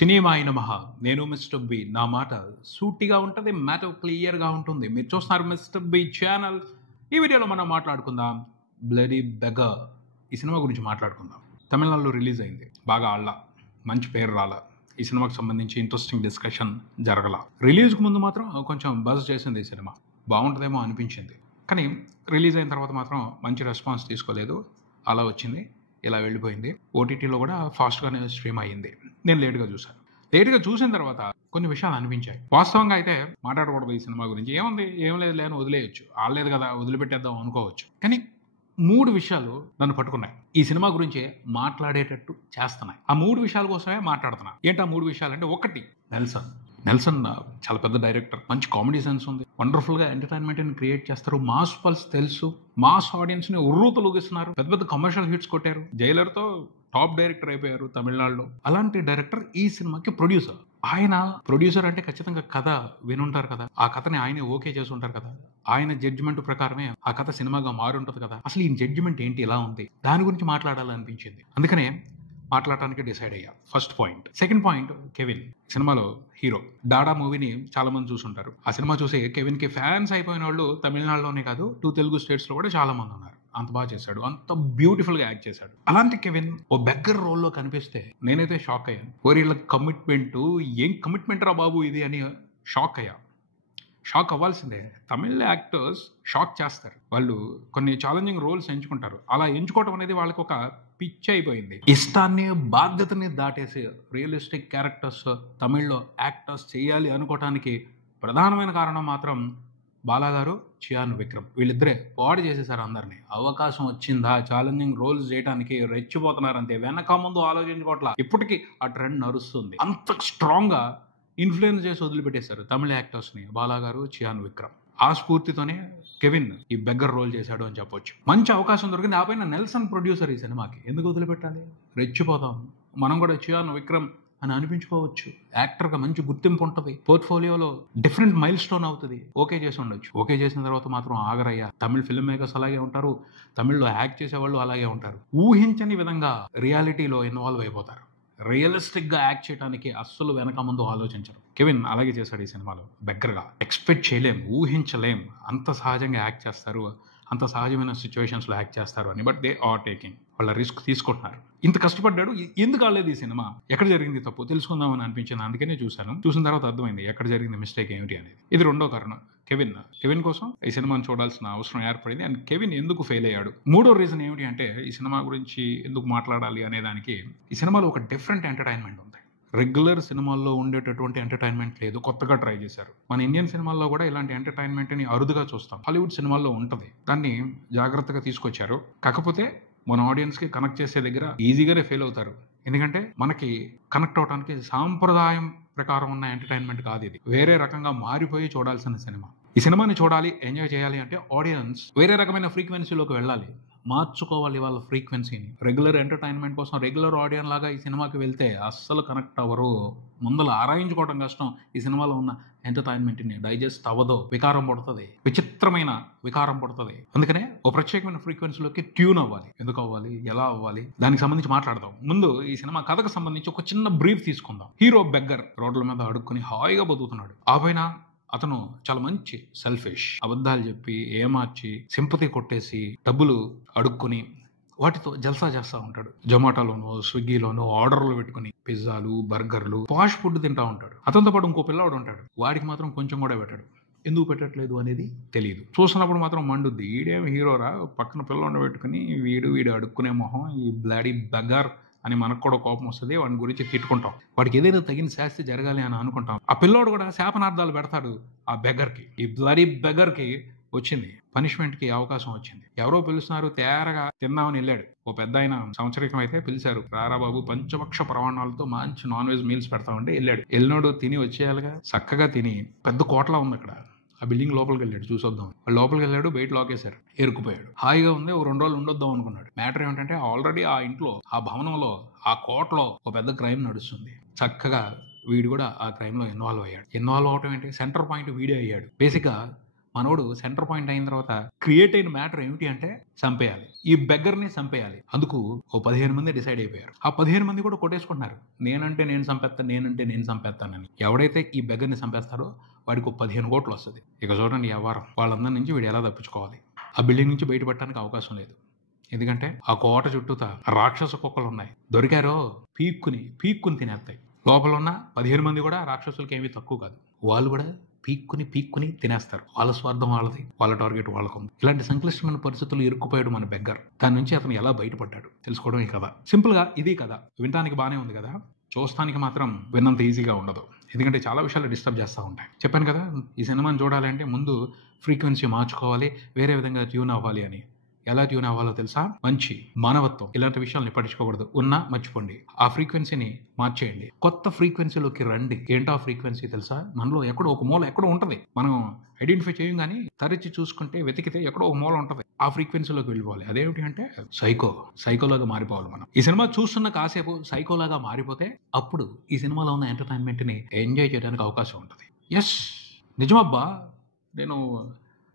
సినిమాయి నమః. నేను mister B. నా మాట సూటిగా ఉంటుంది, మ్యాటర్ క్లియర్గా ఉంటుంది. మీరు చూస్తున్నారు మిస్టర్ బి ఛానల్. ఈ వీడియోలో మనం మాట్లాడుకుందాం బ్లడీ బెగర్. ఈ సినిమా గురించి మాట్లాడుకుందాం. తమిళనాడులో రిలీజ్ అయింది, బాగా ఆళ్ళ, మంచి పేరు రాల. ఈ సినిమాకి సంబంధించి ఇంట్రెస్టింగ్ డిస్కషన్ జరగల. రిలీజ్కి ముందు మాత్రం కొంచెం బజ్ చేసింది ఈ సినిమా, బాగుంటుందేమో అనిపించింది. కానీ రిలీజ్ అయిన తర్వాత మాత్రం మంచి రెస్పాన్స్ తీసుకోలేదు, అలా వచ్చింది, ఇలా వెళ్ళిపోయింది. ఓటీటీలో కూడా ఫాస్ట్గానే స్ట్రీమ్ అయ్యింది. నేను లేట్గా చూశాను. లేట్గా చూసిన తర్వాత కొన్ని విషయాలు అనిపించాయి. వాస్తవంగా అయితే మాట్లాడకూడదు ఈ సినిమా గురించి, ఏముంది ఏం లేదు లేని వదిలేయచ్చు, ఆడలేదు కదా వదిలిపెట్టేద్దాం అనుకోవచ్చు. కానీ 3 విషయాలు నన్ను పట్టుకున్నాయి, ఈ సినిమా గురించి మాట్లాడేటట్టు చేస్తున్నాయి. ఆ 3 విషయాల కోసమే మాట్లాడుతున్నా. ఏంటి ఆ 3 విషయాలు అంటే, ఒకటి నెల్సన్ చాలా పెద్ద డైరెక్టర్, మంచి కామెడీ సెన్స్ ఉంది, వండర్ఫుల్గా ఎంటర్టైన్మెంట్ని క్రియేట్ చేస్తారు, మాస్ పల్స్ తెలుసు, మాస్ ఆడియన్స్ని ఉర్రూతలూగిస్తున్నారు, పెద్ద పెద్ద కమర్షియల్ హిట్స్ కొట్టారు, జైలర్తో టాప్ డైరెక్టర్ అయిపోయారు తమిళనాడులో. అలాంటి డైరెక్టర్ ఈ సినిమాకి ప్రొడ్యూసర్. ఆయన ప్రొడ్యూసర్ అంటే ఖచ్చితంగా కథ వినుంటారు కదా, ఆ కథని ఆయనే ఓకే చేసి ఉంటారు కదా, ఆయన జడ్జిమెంట్ ప్రకారమే ఆ కథ సినిమాగా మారుంటది కదా. అసలు ఈ జడ్జిమెంట్ ఏంటి ఇలా ఉంది, దాని గురించి మాట్లాడాలనిపించింది. అందుకనే మాట్లాడటానికి డిసైడ్ అయ్యా. First point. Second point, Kevin సినిమాలో హీరో. డాడా మూవీని చాలా మంది చూసుంటారు. ఆ సినిమా చూసి కెవిన్ కి ఫ్యాన్స్ అయిపోయిన వాళ్ళు తమిళనాడులోనే కాదు 2 తెలుగు స్టేట్స్ లో కూడా చాలా మంది ఉన్నారు. అంత బాగా చేశాడు, అంత బ్యూటిఫుల్ గా యాక్ట్ చేశాడు. అలాంటి కెవిన్ ఓ బెగ్గర్ రోల్లో కనిపిస్తే నేనైతే షాక్ అయ్యాను. వీళ్ళ కమిట్మెంట్, ఏం కమిట్మెంట్ రా బాబు ఇది అని షాక్ అయ్యా. షాక్ అవ్వాల్సిందే. తమిళ యాక్టర్స్ షాక్ చేస్తారు, వాళ్ళు కొన్ని ఛాలెంజింగ్ రోల్స్ ఎంచుకుంటారు. అలా ఎంచుకోవటం అనేది వాళ్ళకి ఒక పిచ్ అయిపోయింది. ఇష్టాన్ని బాధ్యతని దాటేసి రియలిస్టిక్ క్యారెక్టర్స్ తమిళ్లో యాక్టర్స్ చేయాలి అనుకోవటానికి ప్రధానమైన కారణం మాత్రం బాలాగారు, చియాన్ విక్రమ్, వీళ్ళిద్దరే పాడు చేసేసారు అందరినీ. అవకాశం వచ్చిందా ఛాలెంజింగ్ రోల్స్ చేయడానికి రెచ్చిపోతున్నారంతే, వెనక ముందు ఆలోచించుకోవట్లా. ఇప్పటికీ ఆ ట్రెండ్ నడుస్తుంది. అంత స్ట్రాంగ్ గా ఇన్ఫ్లుయెన్స్ చేసి వదిలిపెట్టేశారు తమిళ యాక్టర్స్ని బాలాగారు, చియాన్ విక్రమ్. ఆ స్ఫూర్తితోనే కెవిన్ ఈ బెగ్గర్ రోల్ చేశాడు అని చెప్పొచ్చు. మంచి అవకాశం దొరికింది. ఆ పైన నెల్సన్ ప్రొడ్యూసర్ ఈ సినిమాకి, ఎందుకు వదిలిపెట్టాలి, రెచ్చిపోతాం. మనం కూడా చియాన్ విక్రమ్ అని అనిపించుకోవచ్చు, యాక్టర్గా మంచి గుర్తింపు ఉంటుంది, పోర్ట్ఫోలియోలో డిఫరెంట్ మైల్ స్టోన్ అవుతుంది. ఓకే చేసి ఉండొచ్చు. ఓకే చేసిన తర్వాత మాత్రం ఆగరయ్యా. తమిళ ఫిల్మ్ మేకర్స్ అలాగే ఉంటారు, తమిళ్లో యాక్ట్ చేసేవాళ్ళు అలాగే ఉంటారు. ఊహించని విధంగా రియాలిటీలో ఇన్వాల్వ్ అయిపోతారు. రియలిస్టిక్ గా యాక్ట్ చేయడానికి అస్సలు వెనక ముందు ఆలోచించరు. కెవిన్ అలాగే చేశాడు ఈ సినిమాలో. బెగ్గరగా ఎక్స్పెక్ట్ చేయలేం, ఊహించలేం, అంత సహజంగా యాక్ట్ చేస్తారు, అంత సహజమైన సిచ్యువేషన్స్లో యాక్ట్ చేస్తారు అని. బట్ దే ఆర్ టేకింగ్, వాళ్ళ రిస్క్ తీసుకుంటున్నారు. ఇంత కష్టపడ్డాడు, ఎందుకు ఆడలేదు ఈ సినిమా, ఎక్కడ జరిగింది తప్పు తెలుసుకుందామని అనిపించింది. అందుకనే చూశాను. చూసిన తర్వాత అర్థమైంది ఎక్కడ జరిగింది మిస్టేక్ ఏమిటి అనేది. ఇది రెండో కారణం. కెవిన్ కోసం ఈ సినిమాను చూడాల్సిన అవసరం ఏర్పడింది. అండ్ కెవిన్ ఎందుకు ఫెయిల్ అయ్యాడు. మూడో రీజన్ ఏమిటి అంటే, ఈ సినిమా గురించి ఎందుకు మాట్లాడాలి అనే దానికి, ఈ సినిమాలో ఒక డిఫరెంట్ ఎంటర్టైన్మెంట్ ఉంది. రెగ్యులర్ సినిమాల్లో ఉండేటటువంటి ఎంటర్టైన్మెంట్ లేదు, కొత్తగా ట్రై చేశారు. మన ఇండియన్ సినిమాల్లో కూడా ఇలాంటి ఎంటర్టైన్మెంట్ని అరుదుగా చూస్తాం, హాలీవుడ్ సినిమాల్లో ఉంటుంది. దాన్ని జాగ్రత్తగా తీసుకొచ్చారు. కాకపోతే మన ఆడియన్స్కి కనెక్ట్ చేసే దగ్గర ఈజీగానే ఫెయిల్ అవుతారు. ఎందుకంటే మనకి కనెక్ట్ అవడానికి సాంప్రదాయం ప్రకారం ఉన్న ఎంటర్టైన్మెంట్ కాదు ఇది. వేరే రకంగా మారిపోయి చూడాల్సిన సినిమా. ఈ సినిమాని చూడాలి, ఎంజాయ్ చేయాలి అంటే ఆడియన్స్ వేరే రకమైన ఫ్రీక్వెన్సీలోకి వెళ్ళాలి, మార్చుకోవాలి వాళ్ళ ఫ్రీక్వెన్సీని. రెగ్యులర్ ఎంటర్టైన్మెంట్ కోసం రెగ్యులర్ ఆడియన్స్ లాగా ఈ సినిమాకి వెళ్తే అస్సలు కనెక్ట్ అవ్వరు. ముందర ఆరాయించుకోవడం కష్టం. ఈ సినిమాలో ఉన్న ఎంటర్టైన్మెంట్ని డైజెస్ట్ అవ్వదు, వికారం పడుతుంది, విచిత్రమైన వికారం పడుతుంది. అందుకనే ఓ ప్రత్యేకమైన ఫ్రీక్వెన్సీలోకి ట్యూన్ అవ్వాలి. ఎందుకు అవ్వాలి, ఎలా అవ్వాలి, దానికి సంబంధించి మాట్లాడదాం. ముందు ఈ సినిమా కథకు సంబంధించి ఒక చిన్న బ్రీఫ్ తీసుకుందాం. హీరో బెగ్గర్ రోడ్ల మీద అడుక్కుని హాయిగా బతుకుతున్నాడు. ఆ పైన అతను చాలా మంచి సెల్ఫిష్, అబద్ధాలు చెప్పి ఏమార్చి సింపతి కొట్టేసి డబ్బులు అడుక్కుని వాటితో జల్సా చేస్తూ ఉంటాడు. జొమాటోలోనో స్విగ్గీలోనో ఆర్డర్లు పెట్టుకుని పిజ్జాలు, బర్గర్లు, పాష్ ఫుడ్ తింటా ఉంటాడు. అతనితో పాటు ఇంకో పిల్లవాడు ఉంటాడు, వాడికి మాత్రం కొంచెం కూడా పెట్టాడు. ఎందుకు పెట్టట్లేదు అనేది తెలియదు. చూసినప్పుడు మాత్రం మండుద్ది, ఈడేం హీరోరా, పక్కన పిల్లవాడిని పెట్టుకుని వీడు అడుక్కునే మొహం, ఈ బ్లాడీ బెగ్గర్ అని మనకు కూడా కోపం వస్తుంది. వాడి గురించి తిట్టుకుంటాం, వాడికి ఏదైనా తగిన శాస్తి జరగాలి అని అనుకుంటాం. ఆ పిల్లోడు కూడా శాపనార్థాలు పెడతాడు ఆ బెగ్గర్కి. ఈ బ్లడీ బెగ్గర్కి వచ్చింది పనిష్మెంట్కి అవకాశం వచ్చింది. ఎవరో పిలుస్తున్నారు, తేరగా తిందామని వెళ్ళాడు. ఓ పెద్ద ఆయన సంవత్సరికం అయితే పిలిచారు, రారా బాబు పంచపక్ష ప్రమాణాలతో మంచి నాన్ వెజ్ మీల్స్ పెడతామంటే వెళ్ళాడు. వెళ్ళినోడు తిని వచ్చేయాలిగా, చక్కగా తిని పెద్ద కోటలా ఉంది అక్కడ, ఆ బిల్డింగ్ లోపలికి వెళ్ళాడు చూసొద్దాం. లోపలికి వెళ్ళాడు, బయట లాకేశారు, ఎరుకుపోయాడు. హాయిగా ఉంది, ఓ 2 రోజులు ఉండొద్దాం అనుకున్నాడు. మ్యాటర్ ఏమిటంటే, ఆల్రెడీ ఆ ఇంట్లో, ఆ భవనంలో, ఆ కోటలో ఒక పెద్ద క్రైమ్ నడుస్తుంది. చక్కగా వీడు కూడా ఆ క్రైమ్ లో ఇన్వాల్వ్ అయ్యాడు. ఇన్వాల్వ్ అవటం ఏంటి, సెంటర్ పాయింట్ వీడే అయ్యాడు. బేసిక్గా మనోడు సెంటర్ పాయింట్ అయిన తర్వాత క్రియేట్ అయిన మ్యాటర్ ఏమిటి అంటే చంపేయాలి, ఈ బెగ్గర్ని చంపేయాలి. అందుకు ఓ 15 మంది డిసైడ్ అయిపోయారు. ఆ 15 మంది కూడా కొట్టేసుకుంటున్నారు, నేనంటే నేను చంపేస్తానని. ఎవడైతే ఈ బెగ్గర్ని చంపేస్తారో వాడికి ఓ 15 కోట్లు వస్తుంది. ఇక చూడండి వ్యవహారం, వాళ్ళందరి నుంచి వీడు ఎలా తప్పించుకోవాలి. ఆ బిల్డింగ్ నుంచి బయటపడటానికి అవకాశం లేదు, ఎందుకంటే ఆ కోట చుట్టూతా రాక్షస కుక్కలు ఉన్నాయి. దొరికారో పీక్కుని తినేస్తాయి. లోపల ఉన్న 15 మంది కూడా రాక్షసులకి ఏమీ తక్కువ కాదు, వాళ్ళు కూడా పీక్కుని తినేస్తారు. వాళ్ళ స్వార్థం వాళ్ళది, వాళ్ళ టార్గెట్ వాళ్ళకుంది. ఇలాంటి సంక్లిష్టమైన పరిస్థితులు ఇరుక్కుపోయాడు మన బెగ్గర్. దాని నుంచి అతను ఎలా బయటపడ్డాడు తెలుసుకోవడం ఈ కథ. సింపుల్ గా ఇది కథ. వినడానికి బాగానే ఉంది కదా, చూస్తానికి మాత్రం విన్నంత ఈజీగా ఉండదు, ఎందుకంటే చాలా విషయాలు డిస్టర్బ్ చేస్తూ ఉంటాయి. చెప్పాను కదా, ఈ సినిమాని చూడాలంటే ముందు ఫ్రీక్వెన్సీ మార్చుకోవాలి, వేరే విధంగా ట్యూన్ అవ్వాలి అని. ఎలా ట్యూన్ అవ్వాలో తెలుసా? మంచి మానవత్వం, ఇలాంటి విషయాలను పట్టించుకోకూడదు. ఉన్నా మర్చిపోండి, ఆ ఫ్రీక్వెన్సీని మార్చేయండి, కొత్త ఫ్రీక్వెన్సీలోకి రండి. ఏంటో ఆ ఫ్రీక్వెన్సీ తెలుసా? మనలో ఎక్కడో ఒక మూల ఎక్కడో ఉంటుంది, మనం ఐడెంటిఫై చేయం కానీ తరచి చూసుకుంటే వెతికితే ఎక్కడో ఒక మూల ఉంటుంది. ఆ ఫ్రీక్వెన్సీలోకి వెళ్ళిపోవాలి. అదేమిటి అంటే సైకోలాగా మారిపోవాలి మనం. ఈ సినిమా చూస్తున్న కాసేపు సైకోలాగా మారిపోతే అప్పుడు ఈ సినిమాలో ఉన్న ఎంటర్టైన్మెంట్ ని ఎంజాయ్ చేయడానికి అవకాశం ఉంటుంది. ఎస్, నిజమబ్బా, నేను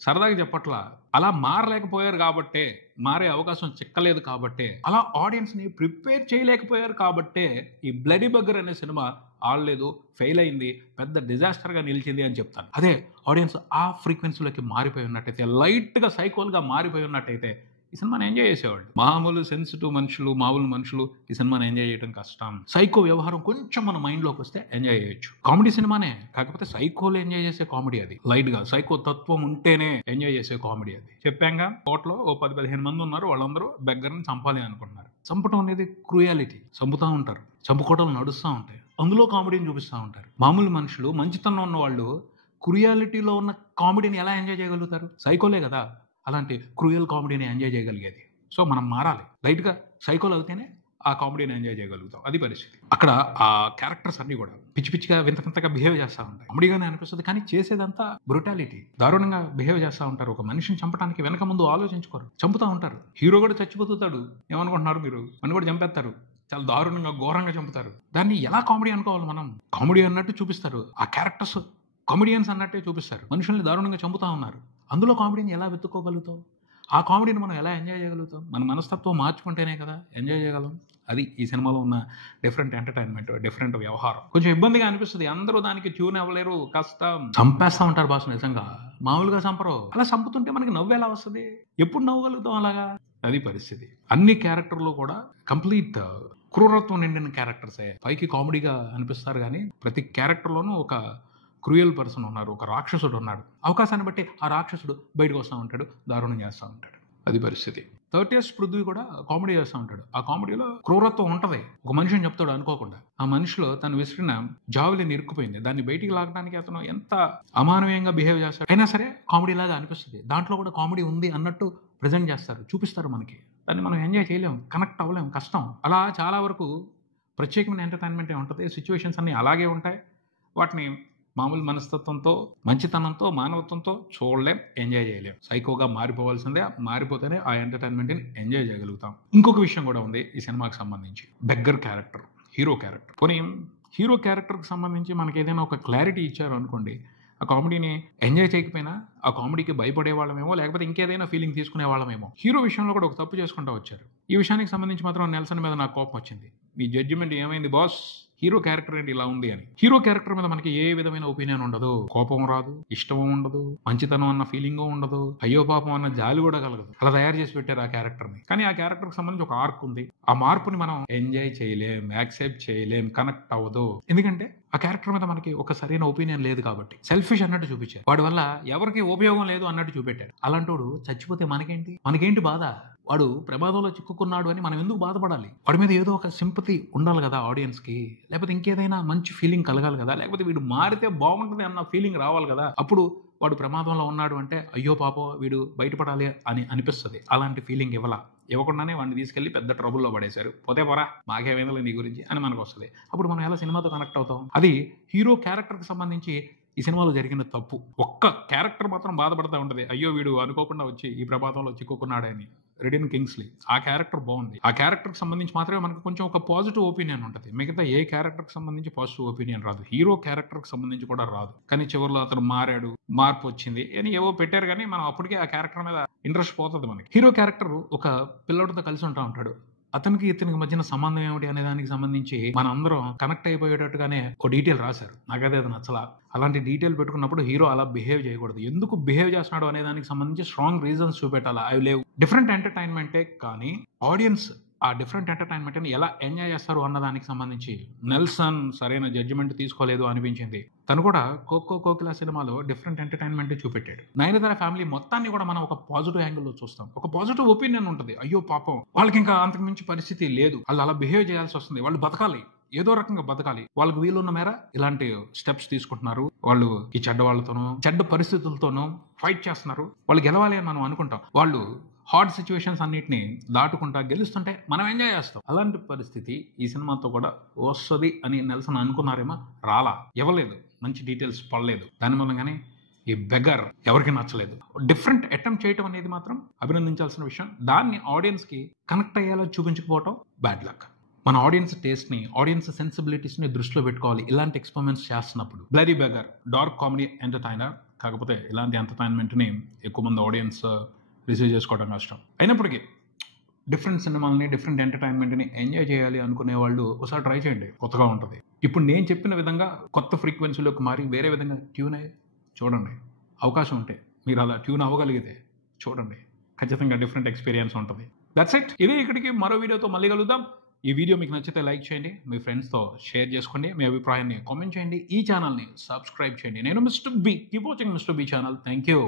సరదాగా చెప్పట్లా. అలా మారలేకపోయారు కాబట్టే, మారే అవకాశం చిక్కలేదు కాబట్టే, అలా ఆడియన్స్ ని ప్రిపేర్ చేయలేకపోయారు కాబట్టే ఈ బ్లడీ బగ్గర్ అనే సినిమా ఆడలేదు, ఫెయిల్ అయింది, పెద్ద డిజాస్టర్ గా నిలిచింది అని చెప్తాను. అదే ఆడియన్స్ ఆ ఫ్రీక్వెన్సీలోకి మారిపోయి ఉన్నట్టయితే, లైట్ గా సైకోల్ గా మారిపోయి ఉన్నట్టయితే ఈ సినిమాని ఎంజాయ్ చేసేవాళ్ళు. మామూలు సెన్సిటివ్ మనుషులు ఈ సినిమాని ఎంజాయ్ చేయడం కష్టం. సైకో వ్యవహారం కొంచెం మన మైండ్ లోకి వస్తే ఎంజాయ్ చేయొచ్చు. కామెడీ సినిమానే, కాకపోతే సైకోలు ఎంజాయ్ చేసే కామెడీ అది. లైట్ గా సైకో తత్వం ఉంటేనే ఎంజాయ్ చేసే కామెడీ అది. చెప్పాంగా, కోట్లో ఓ 10-15 మంది ఉన్నారు, వాళ్ళందరూ బెగ్గర్ని చంపాలి అనుకుంటున్నారు. చంపటం అనేది క్రూయాలిటీ, చంపుతూ ఉంటారు, చంపుకోవటాలు నడుస్తూ ఉంటాయి, అందులో కామెడీని చూపిస్తూ ఉంటారు. మామూలు మనుషులు, మంచితనం ఉన్న వాళ్ళు క్రూయాలిటీలో ఉన్న కామెడీని ఎలా ఎంజాయ్ చేయగలుగుతారు? సైకోలే కదా అలాంటి క్రూయల్ కామెడీని ఎంజాయ్ చేయగలిగేది. సో మనం మారాలి, లైట్గా సైకోల్ అవుతేనే ఆ కామెడీని ఎంజాయ్ చేయగలుగుతాం. అది పరిస్థితి. అక్కడ ఆ క్యారెక్టర్స్ అన్ని కూడా పిచ్చిగా వింతగా బిహేవ్ చేస్తూ ఉంటాయి. కామెడీగానే అనిపిస్తుంది, కానీ చేసేదంతా బ్రుటాలిటీ, దారుణంగా బిహేవ్ చేస్తూ ఉంటారు. ఒక మనిషిని చంపడానికి వెనక ముందు ఆలోచించుకోరు, చంపుతూ ఉంటారు. హీరో కూడా చచ్చిపోతాడు, ఏమనుకుంటున్నారు మీరు? అని కూడా చంపేస్తారు, చాలా దారుణంగా ఘోరంగా చంపుతారు. దాన్ని ఎలా కామెడీ అనుకోవాలి మనం? కామెడీ అన్నట్టు చూపిస్తారు, ఆ క్యారెక్టర్స్ కామెడియన్స్ అన్నట్టే చూపిస్తారు. మనుషుల్ని దారుణంగా చంపుతా ఉన్నారు, అందులో కామెడీని ఎలా వెతుక్కోగలుగుతాం? ఆ కామెడీని మనం ఎలా ఎంజాయ్ చేయగలుగుతాం? మన మనస్తత్వం మార్చుకుంటేనే కదా ఎంజాయ్ చేయగలం. అది ఈ సినిమాలో ఉన్న డిఫరెంట్ ఎంటర్టైన్మెంట్, డిఫరెంట్ వ్యవహారం. కొంచెం ఇబ్బందిగా అనిపిస్తుంది, అందరూ దానికి ట్యూన్ అవ్వలేరు, కష్టం. చంపేస్తా ఉంటారు బాస్, నిజంగా మామూలుగా చంపరు. అలా చంపుతుంటే మనకి నవ్వు ఎలా వస్తుంది? ఎప్పుడు నవ్వగలుగుతాం అలాగా? అది పరిస్థితి. అన్ని క్యారెక్టర్లు కూడా కంప్లీట్ క్రూరత్వం నిండిన క్యారెక్టర్సే. పైకి కామెడీగా అనిపిస్తారు కానీ ప్రతి క్యారెక్టర్లోనూ ఒక క్రూయల్ పర్సన్ ఉన్నారు, ఒక రాక్షసుడు ఉన్నాడు. అవకాశాన్ని బట్టి ఆ రాక్షసుడు బయటకు వస్తూ ఉంటాడు, దారుణం చేస్తూ ఉంటాడు. అది పరిస్థితి. 30th పృథ్వీ కూడా కామెడీ చేస్తూ ఉంటాడు. ఆ కామెడీలో క్రూరత్వం ఉంటది. ఒక మనిషిని చెప్తాడు అనుకోకుండా, ఆ మనిషిలో తను విసిరిన జావెలిన్ ఇరుక్కుపోయింది, దాన్ని బయటికి లాగడానికి అతను ఎంత అమానవీయంగా బిహేవ్ చేస్తాడు. అయినా సరే కామెడీ లాగా అనిపిస్తుంది. దాంట్లో కూడా కామెడీ ఉంది అన్నట్టు ప్రజెంట్ చేస్తారు, చూపిస్తారు మనకి. దాన్ని మనం ఎంజాయ్ చేయలేము, కనెక్ట్ అవ్వలేము, కష్టం. అలా చాలా వరకు ప్రత్యేకమైన ఎంటర్టైన్మెంట్ ఉంటుంది. సిచ్యువేషన్స్ అన్నీ అలాగే ఉంటాయి. వాటిని మామూలు మనస్తత్వంతో, మంచితనంతో, మానవత్వంతో చూడలేం, ఎంజాయ్ చేయలేం. సైకోగా మారిపోవాల్సిందే, మారిపోతేనే ఆ ఎంటర్టైన్మెంట్ని ఎంజాయ్ చేయగలుగుతాం. ఇంకొక విషయం కూడా ఉంది ఈ సినిమాకి సంబంధించి. Beggar character, hero character. పోనీ హీరో క్యారెక్టర్కి సంబంధించి మనకి ఏదైనా ఒక క్లారిటీ ఇచ్చారు అనుకోండి, ఆ కామెడీని ఎంజాయ్ చేయకపోయినా ఆ కామెడీకి భయపడే వాళ్ళమేమో, లేకపోతే ఇంకేదైనా ఫీలింగ్ తీసుకునే వాళ్ళమేమో. హీరో విషయంలో కూడా ఒక తప్పు చేసుకుంటూ వచ్చారు. ఈ విషయానికి సంబంధించి మాత్రం నెల్సన్ మీద నాకు కోపం వచ్చింది. మీ జడ్జిమెంట్ ఏమైంది బాస్? హీరో క్యారెక్టర్ ఏంటి ఇలా ఉంది అని. హీరో క్యారెక్టర్ మీద మనకి ఏ విధమైన ఒపీనియన్ ఉండదు, కోపం రాదు, ఇష్టం ఉండదు, మంచితనం అన్న ఫీలింగ్ ఉండదు, అయ్యో పాపం అన్న జాలి కూడా కలగదు. అలా తయారు చేసి పెట్టారు ఆ క్యారెక్టర్ ని. కానీ ఆ క్యారెక్టర్ కి సంబంధించి ఒక ఆర్క్ ఉంది. ఆ మార్పుని మనం ఎంజాయ్ చేయలేం, యాక్సెప్ట్ చేయలేం, కనెక్ట్ అవ్వదు. ఎందుకంటే ఆ క్యారెక్టర్ మీద మనకి ఒక సరైన ఒపీనియన్ లేదు కాబట్టి. సెల్ఫిష్ అన్నట్టు చూపించారు. వాడి వల్ల ఎవరికి ఉపయోగం లేదు అన్నట్టు చూపెట్టారు. అలాంటోడు చచ్చిపోతే మనకేంటి బాధ? వాడు ప్రమాదంలో చిక్కుకున్నాడు అని మనం ఎందుకు బాధపడాలి? వాడి మీద ఏదో ఒక సింపతి ఉండాలి కదా ఆడియన్స్ కి, లేకపోతే ఇంకేదైనా మంచి ఫీలింగ్ కలగాలి కదా, లేకపోతే వీడు మారితే బాగుంటుంది అన్న ఫీలింగ్ రావాలి కదా. అప్పుడు వాడు ప్రమాదంలో ఉన్నాడు అంటే అయ్యో పాపో వీడు బయటపడాలి అని అనిపిస్తుంది. అలాంటి ఫీలింగ్ ఇవ్వకుండానే వాడిని తీసుకెళ్లి పెద్ద ట్రబుల్లో పడేశారు. పోతే పోరా, మాకేమైందో నీ గురించి అని మనకు వస్తుంది. అప్పుడు మనం ఎలా సినిమాతో కనెక్ట్ అవుతాం? అది హీరో క్యారెక్టర్కి సంబంధించి ఈ సినిమాలో జరిగిన తప్పు. ఒక్క క్యారెక్టర్ మాత్రం బాధపడతా ఉంటుంది, అయ్యో వీడు అనుకోకుండా వచ్చి ఈ ప్రమాదంలో చిక్కుకున్నాడని. రెడిన్ కింగ్స్లీ. ఆ క్యారెక్టర్ బాగుంది. ఆ క్యారెక్టర్కి సంబంధించి మాత్రమే మనకు కొంచెం ఒక పాజిటివ్ ఒపీనియన్ ఉంటుంది. మిగతా ఏ క్యారెక్టర్కి సంబంధించి పాజిటివ్ ఒపీనియన్ రాదు. హీరో క్యారెక్టర్కి సంబంధించి కూడా రాదు. కానీ చివరిలో అతను మారాడు, మార్పు వచ్చింది అని ఏవో పెట్టారు, కానీ మనం అప్పటికే ఆ క్యారెక్టర్ మీద ఇంట్రెస్ట్ పోతుంది మనకి. హీరో క్యారెక్టర్ ఒక పిల్లడితో కలిసి ఉంటాడు. అతనికి ఇతనికి మధ్యన సంబంధం ఏమిటి అనే దానికి సంబంధించి మన అందరం కనెక్ట్ అయిపోయేటట్టుగానే ఒక డీటెయిల్ రాశారు. నాకైతే అది నచ్చలా. అలాంటి డీటెయిల్ పెట్టుకున్నప్పుడు హీరో అలా బిహేవ్ చేయకూడదు. ఎందుకు బిహేవ్ చేస్తున్నాడు అనే దానికి సంబంధించి స్ట్రాంగ్ రీజన్స్ చూపెట్టాలి. అవి లేవు. డిఫరెంట్ ఎంటర్టైన్మెంటే, కానీ ఆడియన్స్ ఆ డిఫరెంట్ ఎంటర్టైన్మెంట్ని ఎలా ఎంజాయ్ చేస్తారు అన్న దానికి సంబంధించి నెల్సన్ సరైన జడ్జిమెంట్ తీసుకోలేదు అనిపించింది. తను కూడా కోకిల సినిమాలో డిఫరెంట్ ఎంటర్టైన్మెంట్ చూపెట్టాడు. నయనతార ఫ్యామిలీ మొత్తాన్ని కూడా మనం ఒక పాజిటివ్ యాంగిల్లో చూస్తాం. ఒక పాజిటివ్ ఒపీనియన్ ఉంటుంది. అయ్యో పాపం, వాళ్ళకి ఇంకా అంతకుమించి పరిస్థితి లేదు, వాళ్ళు అలా బిహేవ్ చేయాల్సి వస్తుంది, వాళ్ళు బతకాలి, ఏదో రకంగా బతకాలి, వాళ్ళకి వీలున్న మేర ఇలాంటి స్టెప్స్ తీసుకుంటున్నారు, వాళ్ళు ఈ చెడ్డ వాళ్ళతోనూ చెడ్డ పరిస్థితులతోనూ ఫైట్ చేస్తున్నారు, వాళ్ళు గెలవాలి అని మనం అనుకుంటాం. వాళ్ళు హార్డ్ సిచ్యువేషన్స్ అన్నిటిని దాటుకుంటా గెలుస్తుంటే మనం ఎంజాయ్ చేస్తాం. అలాంటి పరిస్థితి ఈ సినిమాతో కూడా వస్తుంది అని నెల్సన్ అనుకున్నారేమో, రాలా, ఇవ్వలేదు, మంచి డీటెయిల్స్ పడలేదు. దాని మూలంగానే ఈ బెగర్ ఎవరికి నచ్చలేదు. డిఫరెంట్ అటెంప్ట్ చేయటం అనేది మాత్రం అభినందించాల్సిన విషయం. దాన్ని ఆడియన్స్కి కనెక్ట్ అయ్యేలా చూపించకపోవటం బ్యాడ్ లక్. మన ఆడియన్స్ టేస్ట్ని, ఆడియన్స్ సెన్సిబిలిటీస్ని దృష్టిలో పెట్టుకోవాలి ఇలాంటి ఎక్స్పెరిమెంట్స్ చేస్తున్నప్పుడు. Bloody beggar dark comedy entertainer, కాకపోతే ఇలాంటి ఎంటర్టైన్మెంట్ని ఎక్కువ మంది ఆడియన్స్ రిసీవ్ చేసుకోవడం కష్టం. అయినప్పటికీ డిఫరెంట్ సినిమాలని, డిఫరెంట్ ఎంటర్టైన్మెంట్ని ఎంజాయ్ చేయాలి అనుకునే వాళ్ళు ఒకసారి ట్రై చేయండి, కొత్తగా ఉంటుంది. ఇప్పుడు నేను చెప్పిన విధంగా కొత్త ఫ్రీక్వెన్సీలోకి మారి వేరే విధంగా ట్యూన్ అయ్యి చూడండి. అవకాశం ఉంటే మీరు అలా ట్యూన్ అవ్వగలిగితే చూడండి, ఖచ్చితంగా డిఫరెంట్ ఎక్స్పీరియన్స్ ఉంటుంది. That's it. ఇదే ఇక్కడికి మరో వీడియోతో మళ్ళీ కలుద్దాం. ఈ వీడియో మీకు నచ్చితే లైక్ చేయండి, మీ ఫ్రెండ్స్తో షేర్ చేసుకోండి, మీ అభిప్రాయాన్ని కామెంట్ చేయండి, ఈ ఛానల్ని సబ్స్క్రైబ్ చేయండి. నేను mister B. Keep watching mister B channel. Thank you.